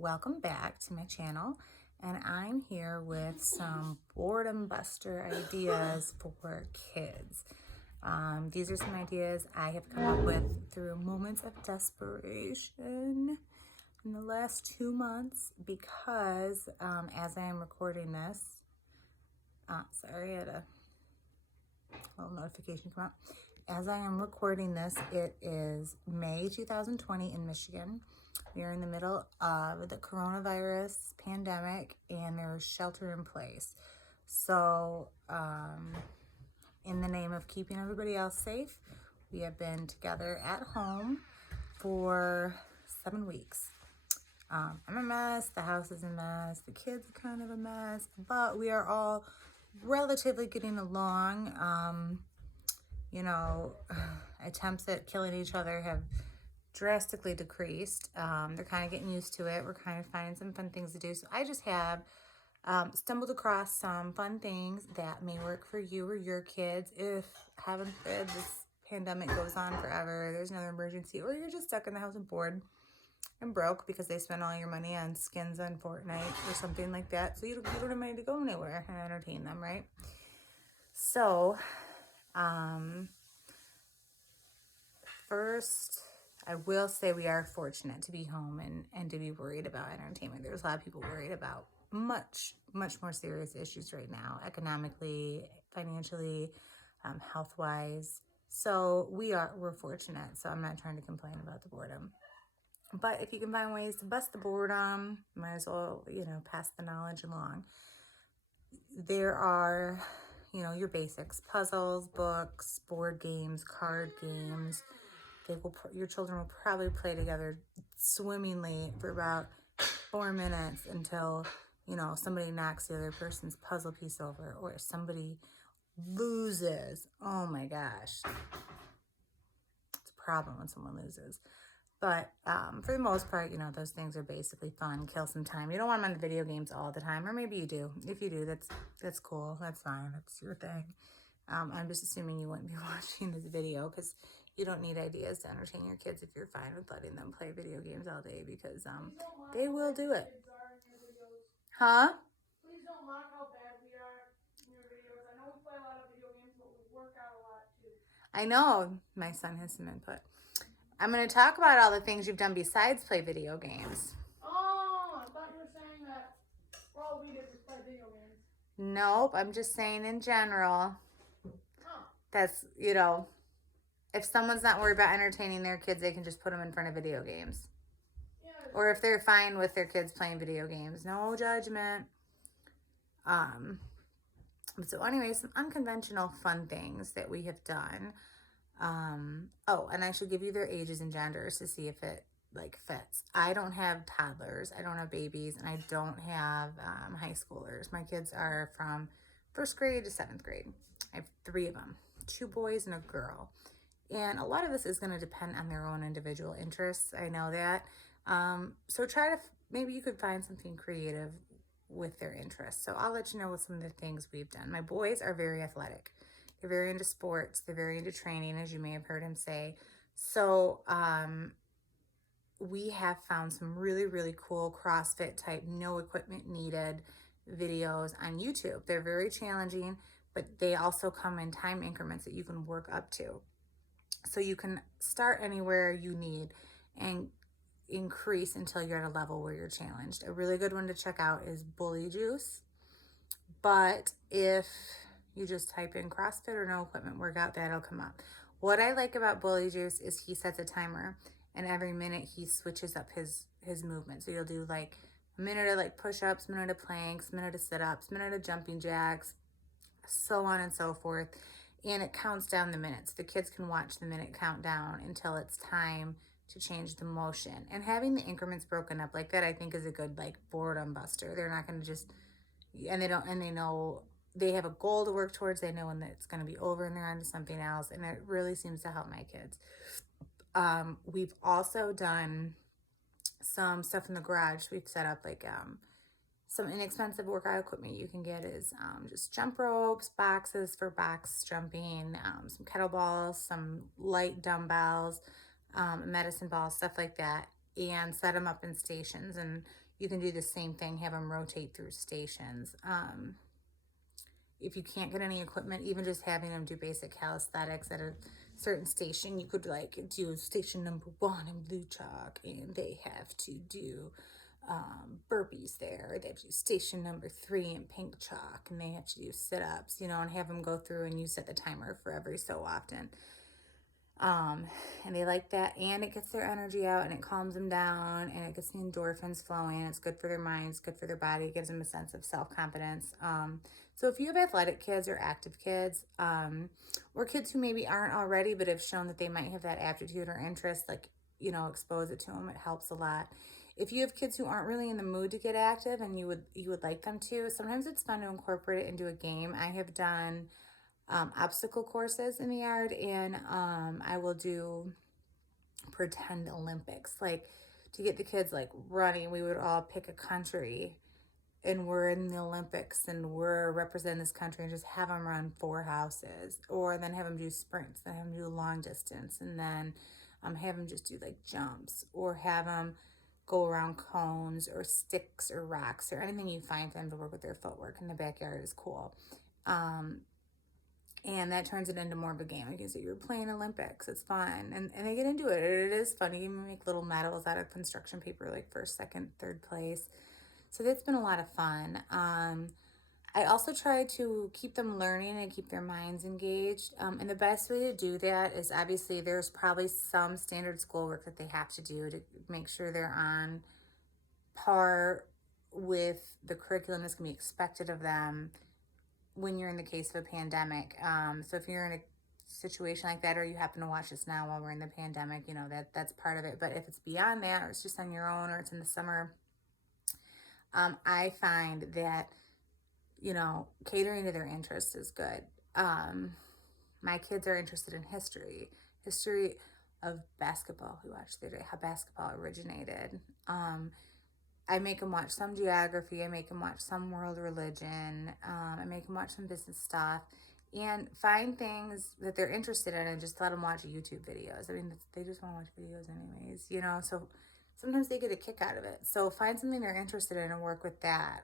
welcome back to my channel, and I'm here with some boredom buster ideas for kids. These are some ideas I have come up with through moments of desperation in the last 2 months because as I am recording this, sorry, I had a little notification come out. As I am recording this, it is May 2020 in Michigan. We are in the middle of the coronavirus pandemic and there's shelter in place. So, in the name of keeping everybody else safe, we have been together at home for 7 weeks. I'm a mess, the house is a mess, the kids are kind of a mess, but we are all relatively getting along. Attempts at killing each other have drastically decreased. They're kind of getting used to it. We're kind of finding some fun things to do. So I just have stumbled across some fun things that may work for you or your kids if, heaven forbid, this pandemic goes on forever, there's another emergency, or you're just stuck in the house and bored and broke because they spent all your money on skins on Fortnite or something like that. So you don't have money to go anywhere and entertain them, right? So, first, I will say we are fortunate to be home and to be worried about entertainment. There's a lot of people worried about much more serious issues right now, economically, financially, health-wise. So we're fortunate. So I'm not trying to complain about the boredom. But if you can find ways to bust the boredom, might as well, pass the knowledge along. There are, your basics: puzzles, books, board games, card games. Your children will probably play together swimmingly for about 4 minutes until, somebody knocks the other person's puzzle piece over or somebody loses. Oh my gosh. It's a problem when someone loses. But for the most part, those things are basically fun, kill some time. You don't want them on the video games all the time, or maybe you do. If you do, that's cool. That's fine. That's your thing. I'm just assuming you wouldn't be watching this video because you don't need ideas to entertain your kids if you're fine with letting them play video games all day because they will do it. Huh? Please don't mock how bad we are in your videos. I know we play a lot of video games, but we work out a lot too. I know. My son has some input. I'm going to talk about all the things you've done besides play video games. Oh, I thought you were saying that all we did was play video games. Nope, I'm just saying in general. Oh. That's, if someone's not worried about entertaining their kids, they can just put them in front of video games. Yeah, or if they're fine with their kids playing video games. No judgment. So anyway, some unconventional fun things that we have done. And I should give you their ages and genders to see if it fits. I don't have toddlers, I don't have babies, and I don't have high schoolers. My kids are from 1st grade to 7th grade. I have 3 of them, 2 boys and a girl. And a lot of this is going to depend on their own individual interests. I know that. So maybe you could find something creative with their interests. So I'll let you know what some of the things we've done. My boys are very athletic. They're very into sports. They're very into training, as you may have heard him say. So we have found some really, really cool CrossFit type, no equipment needed videos on YouTube. They're very challenging, but they also come in time increments that you can work up to. So you can start anywhere you need and increase until you're at a level where you're challenged. A really good one to check out is Bully Juice. But if you just type in CrossFit or no equipment workout, that'll come up. What I like about Bully Juice is he sets a timer, and every minute he switches up his movement. So you'll do a minute of push-ups, minute of planks, minute of sit-ups, minute of jumping jacks, so on and so forth. And it counts down the minutes. The kids can watch the minute countdown until it's time to change the motion. And having the increments broken up like that, I think, is a good boredom buster. They're not going to just, and they know they have a goal to work towards. They know when it's going to be over and they're on to something else. And it really seems to help my kids. We've also done some stuff in the garage. We've set up some inexpensive workout equipment you can get is just jump ropes, boxes for box jumping, some kettlebells, some light dumbbells, medicine balls, stuff like that, and set them up in stations. And you can do the same thing, have them rotate through stations. If you can't get any equipment, even just having them do basic calisthenics at a certain station, you could like do station number 1 in blue chalk, and they have to do burpees there. They have to do station number 3 in pink chalk, and they have to do sit-ups, and have them go through, and you set the timer for every so often. And they like that, and it gets their energy out, and it calms them down, and it gets the endorphins flowing. It's good for their minds, good for their body. It gives them a sense of self-confidence. So if you have athletic kids or active kids, or kids who maybe aren't already but have shown that they might have that aptitude or interest, like, expose it to them. It helps a lot. If you have kids who aren't really in the mood to get active and you would like them to, sometimes it's fun to incorporate it into a game. I have done obstacle courses in the yard, and I will do pretend Olympics, like to get the kids like running. We would all pick a country, and we're in the Olympics, and we're representing this country, and just have them run 4 houses, or then have them do sprints, then have them do long distance, and then have them just do like jumps, or have them go around cones or sticks or rocks or anything you find for them to work with their footwork in the backyard is cool. And that turns it into more of a game. Like, so you're playing Olympics. It's fun. And they get into it. It is fun. You can make little medals out of construction paper, like first, second, third place. So that's been a lot of fun. I also try to keep them learning and keep their minds engaged. And the best way to do that is, obviously there's probably some standard schoolwork that they have to do to make sure they're on par with the curriculum that's going to be expected of them when you're in the case of a pandemic. So if you're in a situation like that, or you happen to watch this now while we're in the pandemic, that's part of it. But if it's beyond that, or it's just on your own, or it's in the summer, I find that catering to their interests is good. My kids are interested in history of basketball. We watched the other day how basketball originated. I make them watch some geography. I make them watch some world religion. I make them watch some business stuff, and find things that they're interested in, and just let them watch YouTube videos. I mean, they just want to watch videos anyways, so sometimes they get a kick out of it. So find something they're interested in and work with that.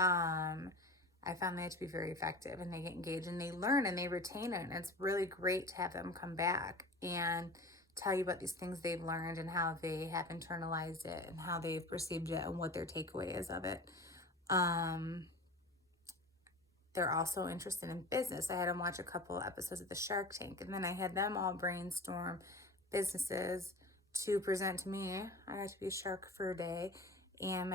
I found that to be very effective, and they get engaged, and they learn, and they retain it. And it's really great to have them come back and tell you about these things they've learned, and how they have internalized it, and how they've perceived it, and what their takeaway is of it. They're also interested in business. I had them watch a couple episodes of the Shark Tank, and then I had them all brainstorm businesses to present to me. I got to be a shark for a day. And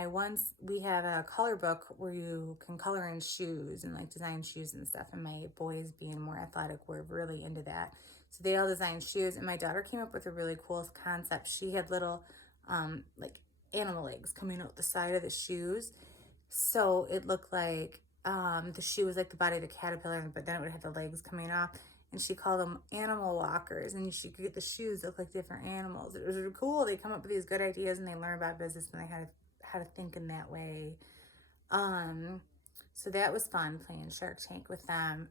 we have a color book where you can color in shoes and like design shoes and stuff. And my boys, being more athletic, were really into that. So they all designed shoes. And my daughter came up with a really cool concept. She had little like animal legs coming out the side of the shoes. So it looked like the shoe was like the body of the caterpillar, but then it would have the legs coming off. And she called them animal walkers, and she could get the shoes look like different animals. It was really cool. They come up with these good ideas, and they learn about business, and they how to think in that way. So that was fun, playing Shark Tank with them.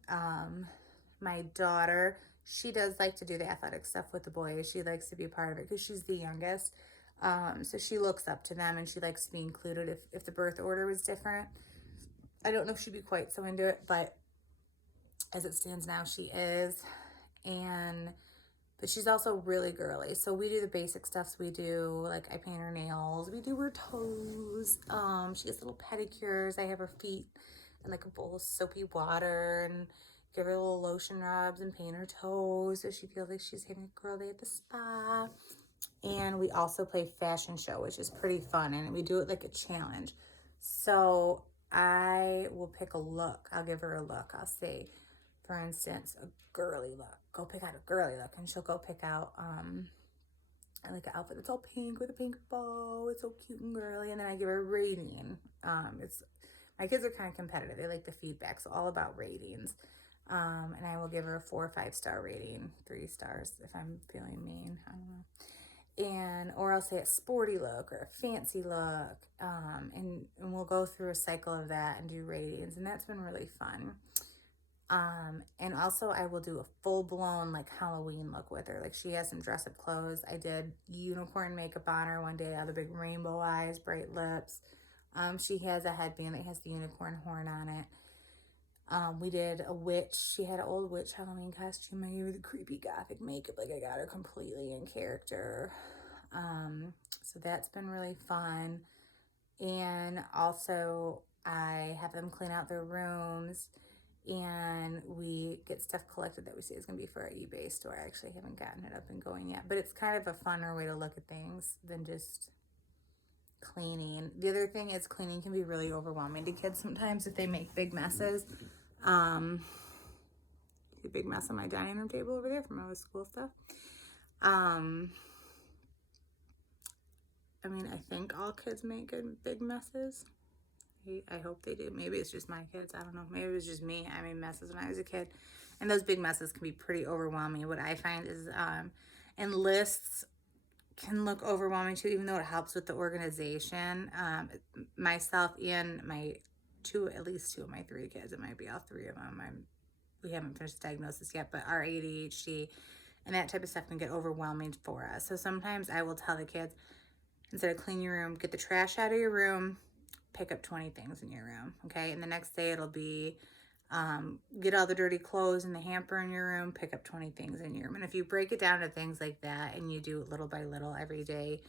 My daughter, she does like to do the athletic stuff with the boys. She likes to be a part of it because she's the youngest. So she looks up to them, and she likes to be included if the birth order was different. I don't know if she'd be quite so into it, but as it stands now, she is. But she's also really girly. So we do the basic stuffs we do. Like, I paint her nails. We do her toes. She gets little pedicures. I have her feet in like a bowl of soapy water, and give her little lotion rubs, and paint her toes so she feels like she's having a girl day at the spa. And we also play fashion show, which is pretty fun. And we do it like a challenge. So I will pick a look. I'll give her a look. I'll say, for instance, a girly look. Go pick out a girly look. And she'll go pick out like an outfit that's all pink with a pink bow. It's so cute and girly. And then I give her a rating. My kids are kind of competitive. They like the feedback. So all about ratings. And I will give her a 4 or 5 star rating. 3 stars if I'm feeling mean. I don't know. Or I'll say a sporty look or a fancy look. And we'll go through a cycle of that and do ratings. And that's been really fun. And also I will do a full-blown like Halloween look with her. Like she has some dress-up clothes. I did unicorn makeup on her one day, all the big rainbow eyes, bright lips. She has a headband that has the unicorn horn on it. We did a witch. She had an old witch Halloween costume. I gave her the creepy gothic makeup. Like I got her completely in character. So that's been really fun. And also I have them clean out their rooms, and we get stuff collected that we say is going to be for our eBay store. I actually haven't gotten it up and going yet, but it's kind of a funner way to look at things than just cleaning. The other thing is cleaning can be really overwhelming to kids sometimes if they make big messes. A big mess on my dining room table over there from all the school stuff. I mean, I think all kids make good big messes. I hope they do. Maybe it's just my kids. I don't know. Maybe it was just me. I made messes when I was a kid. And those big messes can be pretty overwhelming. What I find is, and lists can look overwhelming too, even though it helps with the organization. Myself and at least two of my three kids, it might be all three of them. We haven't finished the diagnosis yet, but our ADHD and that type of stuff can get overwhelming for us. So sometimes I will tell the kids, instead of clean your room, get the trash out of your room, pick up 20 things in your room, okay? And the next day it'll be get all the dirty clothes in the hamper in your room, pick up 20 things in your room. And if you break it down to things like that and you do it little by little every day,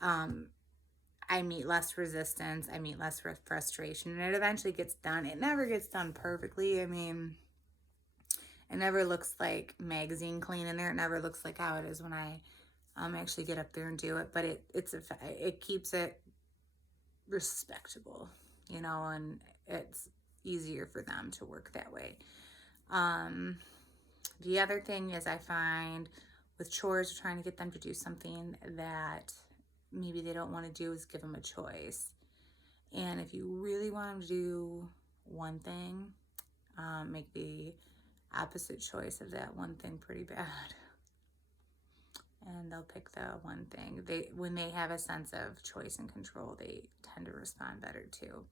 I meet less resistance, I meet less frustration, and it eventually gets done. It never gets done perfectly. I mean, it never looks like magazine clean in there. It never looks like how it is when I actually get up there and do it, but it keeps it respectable, you know, and it's easier for them to work that way. The other thing is I find with chores, trying to get them to do something that maybe they don't want to do, is give them a choice. And if you really want them to do one thing, make the opposite choice of that one thing pretty bad. And they'll pick the one thing. When they have a sense of choice and control, they tend to respond better too.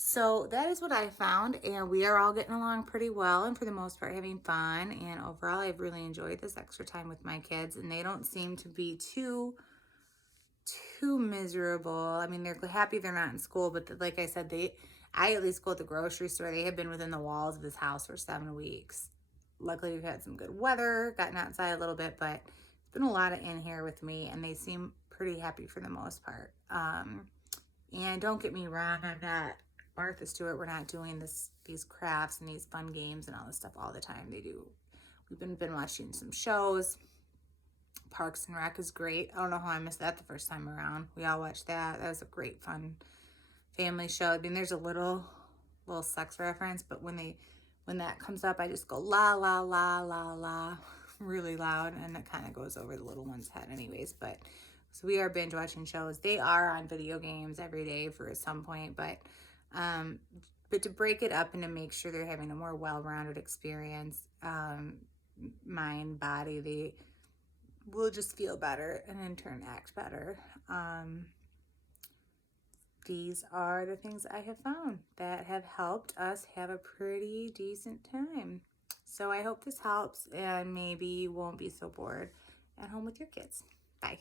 So that is what I found, and we are all getting along pretty well, and for the most part having fun. And overall, I've really enjoyed this extra time with my kids, and they don't seem to be too miserable. I mean, they're happy they're not in school, but like I said, I at least go at the grocery store. They have been within the walls of this house for 7 weeks. Luckily, we've had some good weather, gotten outside a little bit, but it's been a lot of in here with me, and they seem pretty happy for the most part. And don't get me wrong, I'm not Martha Stewart. We're not doing these crafts and these fun games and all this stuff all the time. We've been watching some shows. Parks and Rec is great. I don't know how I missed that the first time around. We all watched that. That was a great, fun family show. I mean, there's a little sex reference, but when that comes up, I just go la la la la la really loud, and it kind of goes over the little one's head anyways. But so we are binge watching shows. They are on video games every day for some point, but to break it up and to make sure they're having a more well-rounded experience, mind, body, they will just feel better and in turn act better. These are the things I have found that have helped us have a pretty decent time. So I hope this helps, and maybe you won't be so bored at home with your kids. Bye.